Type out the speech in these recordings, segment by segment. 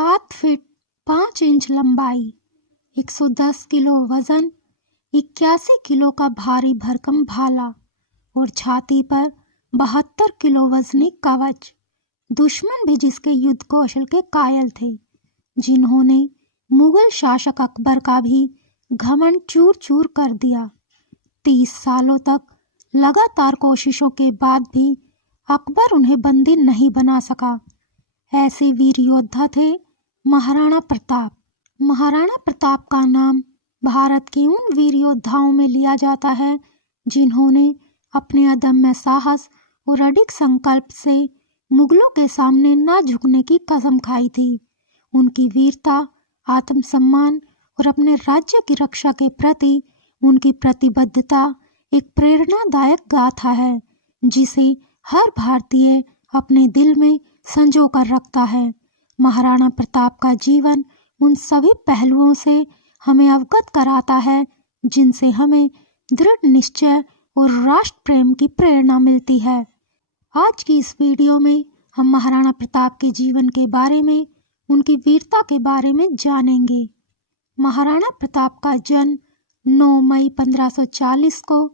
7 feet 5 inch लंबाई, 110 kilo वजन, 81 kilo का भारी भरकम भाला और छाती पर 72 किलो वजनी कवच। दुश्मन भी जिसके युद्ध कौशल के कायल थे, जिन्होंने मुगल शासक अकबर का भी घमंड चूर चूर कर दिया। 30 सालों तक लगातार कोशिशों के बाद भी अकबर उन्हें बंदी नहीं बना सका। ऐसे वीर योद्धा थे महाराणा प्रताप। महाराणा प्रताप का नाम भारत के उन वीर योद्धाओं में लिया जाता है जिन्होंने अपने अदम्य साहस और अडिग संकल्प से मुगलों के सामने न झुकने की कसम खाई थी। उनकी वीरता, आत्मसम्मान और अपने राज्य की रक्षा के प्रति उनकी प्रतिबद्धता एक प्रेरणादायक गाथा है जिसे हर भारतीय अपने दिल में संजो कर रखता है। महाराणा प्रताप का जीवन उन सभी पहलुओं से हमें अवगत कराता है जिनसे हमें दृढ़ निश्चय और राष्ट्र प्रेम की प्रेरणा मिलती है। आज की इस वीडियो में हम महाराणा प्रताप के जीवन के बारे में, उनकी वीरता के बारे में जानेंगे। महाराणा प्रताप का जन्म 9 मई 1540 को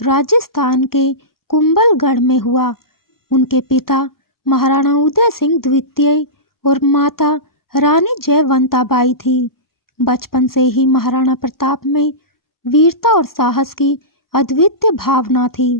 राजस्थान के कुंभलगढ़ में हुआ। उनके पिता महाराणा उदय सिंह द्वितीय और माता रानी जयवंताबाई थी। बचपन से ही महाराणा प्रताप में वीरता और साहस की अद्वितीय भावना थी।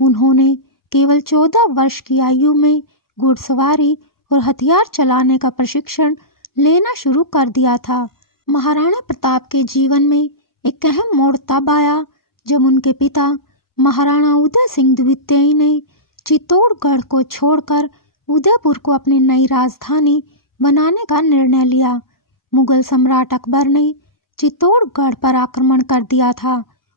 उन्होंने केवल 14 वर्ष की आयु में घुड़सवारी और हथियार चलाने का प्रशिक्षण लेना शुरू कर दिया था। महाराणा प्रताप के जीवन में एक अहम मोड़ तब आया जब उनके पिता महाराणा उदय सिंह द्वितीय ने चित्तौड़गढ़ को छोड़कर उदयपुर को अपनी नई राजधानी बनाने का निर्णय लिया। मुगल सम्राट अकबर ने चित्तौड़गढ़ पर आक्रमण कर दिया था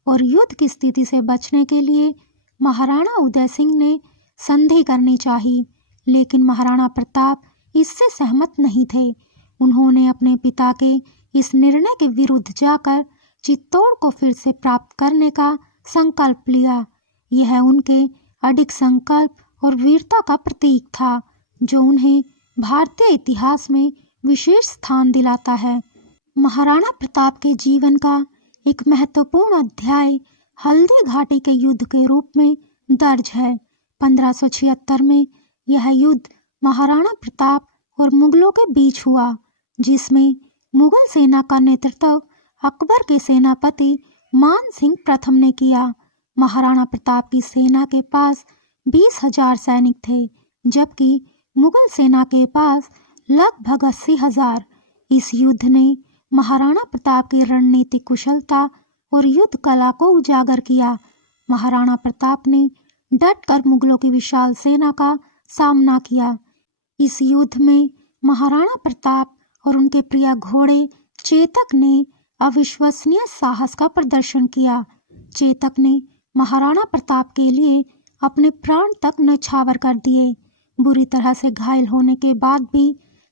और युद्ध की स्थिति से बचने के लिए महाराणा उदय सिंह ने संधि करनी चाहिए, लेकिन महाराणा प्रताप इससे सहमत नहीं थे। उन्होंने अपने पिता के इस निर्णय के विरुद्ध जाकर चित्तौड़ को फिर से प्राप्त करने का संकल्प लिया। यह उनके अडिग संकल्प और वीरता का प्रतीक था जो उन्हें भारतीय इतिहास में विशेष स्थान दिलाता है। महाराणा प्रताप के जीवन का एक महत्वपूर्ण अध्याय हल्दी घाटी के युद्ध के रूप में दर्ज है। 1576 में यह युद्ध महाराणा प्रताप और मुगलों के बीच हुआ, जिसमें मुगल सेना का नेतृत्व अकबर के सेनापति मान सिंह प्रथम ने किया। महाराणा प्रताप की सेना के पास 20,000 सैनिक थे, जबकि मुगल सेना के पास लगभग 80,000। इस युद्ध ने महाराणा प्रताप की रणनीतिक कुशलता और युद्ध कला को उजागर किया। महाराणा प्रताप ने डटकर मुगलों की विशाल सेना का सामना किया। इस युद्ध में महाराणा प्रताप और उनके प्रिय घोड़े चेतक ने अविश्वसनीय साहस का प्रदर्शन किया। चेतक ने महाराणा प्रताप के लिए अपने प्राण तक न्यौछावर कर दिए। बुरी तरह से घायल होने के बाद भी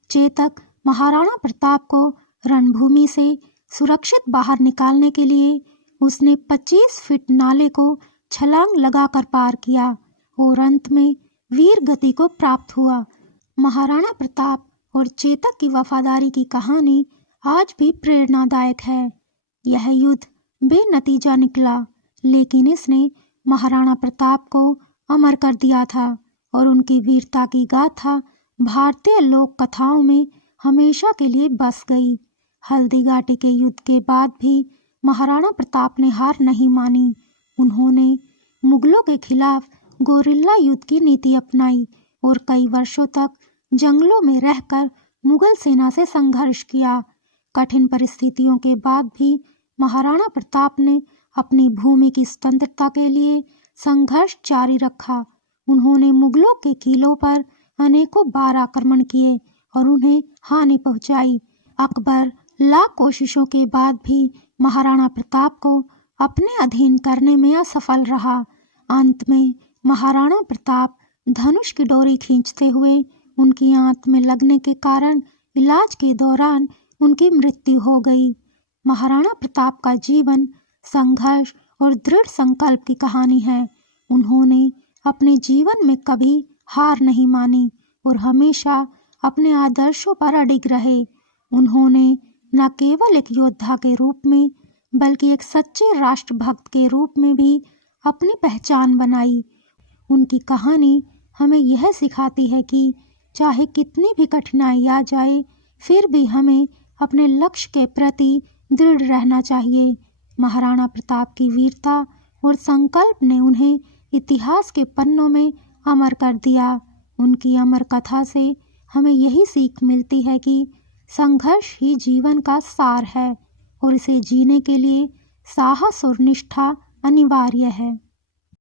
चेतक महाराणा प्रताप को रणभूमि से सुरक्षित बाहर निकालने के लिए उसने 25 फीट नाले को छलांग लगाकर पार किया और अंत में वीर गति को प्राप्त हुआ। महाराणा प्रताप और चेतक की वफादारी की कहानी आज भी प्रेरणादायक है। यह युद्ध बेनतीजा निकला, लेकिन इसने महाराणा प्रताप को अमर कर दिया था और उनकी वीरता की गाथा भारतीय लोक कथाओं में हमेशा के लिए बस गई। हल्दी घाटी के युद्ध के बाद भी महाराणा प्रताप ने हार नहीं मानी। उन्होंने मुगलों के खिलाफ गोरिल्ला युद्ध की नीति अपनाई और कई वर्षों तक जंगलों में रहकर मुगल सेना से संघर्ष किया। कठिन परिस्थितियों के बाद भी महाराणा प्रताप ने अपनी भूमि की स्वतंत्रता के लिए संघर्ष जारी रखा। उन्होंने मुगलों के किलों पर अनेकों बार आक्रमण किए और उन्हें हानि पहुंचाई। अकबर लाख कोशिशों के बाद भी महाराणा प्रताप को अपने अधीन करने में असफल रहा। अंत में महाराणा प्रताप धनुष की डोरी खींचते हुए उनकी आंत में लगने के कारण इलाज के दौरान उनकी मृत्यु हो गई। महाराणा प्रताप का जीवन संघर्ष और दृढ़ संकल्प की कहानी है। उन्होंने अपने जीवन में कभी हार नहीं मानी और हमेशा अपने आदर्शों पर अडिग रहे। उन्होंने न केवल एक योद्धा के रूप में बल्कि एक सच्चे राष्ट्रभक्त के रूप में भी अपनी पहचान बनाई। उनकी कहानी हमें यह सिखाती है कि चाहे कितनी भी कठिनाई आ जाए, फिर भी हमें अपने लक्ष्य के प्रति दृढ़ रहना चाहिए। महाराणा प्रताप की वीरता और संकल्प ने उन्हें इतिहास के पन्नों में अमर कर दिया। उनकी अमर कथा से हमें यही सीख मिलती है कि संघर्ष ही जीवन का सार है और इसे जीने के लिए साहस और निष्ठा अनिवार्य है।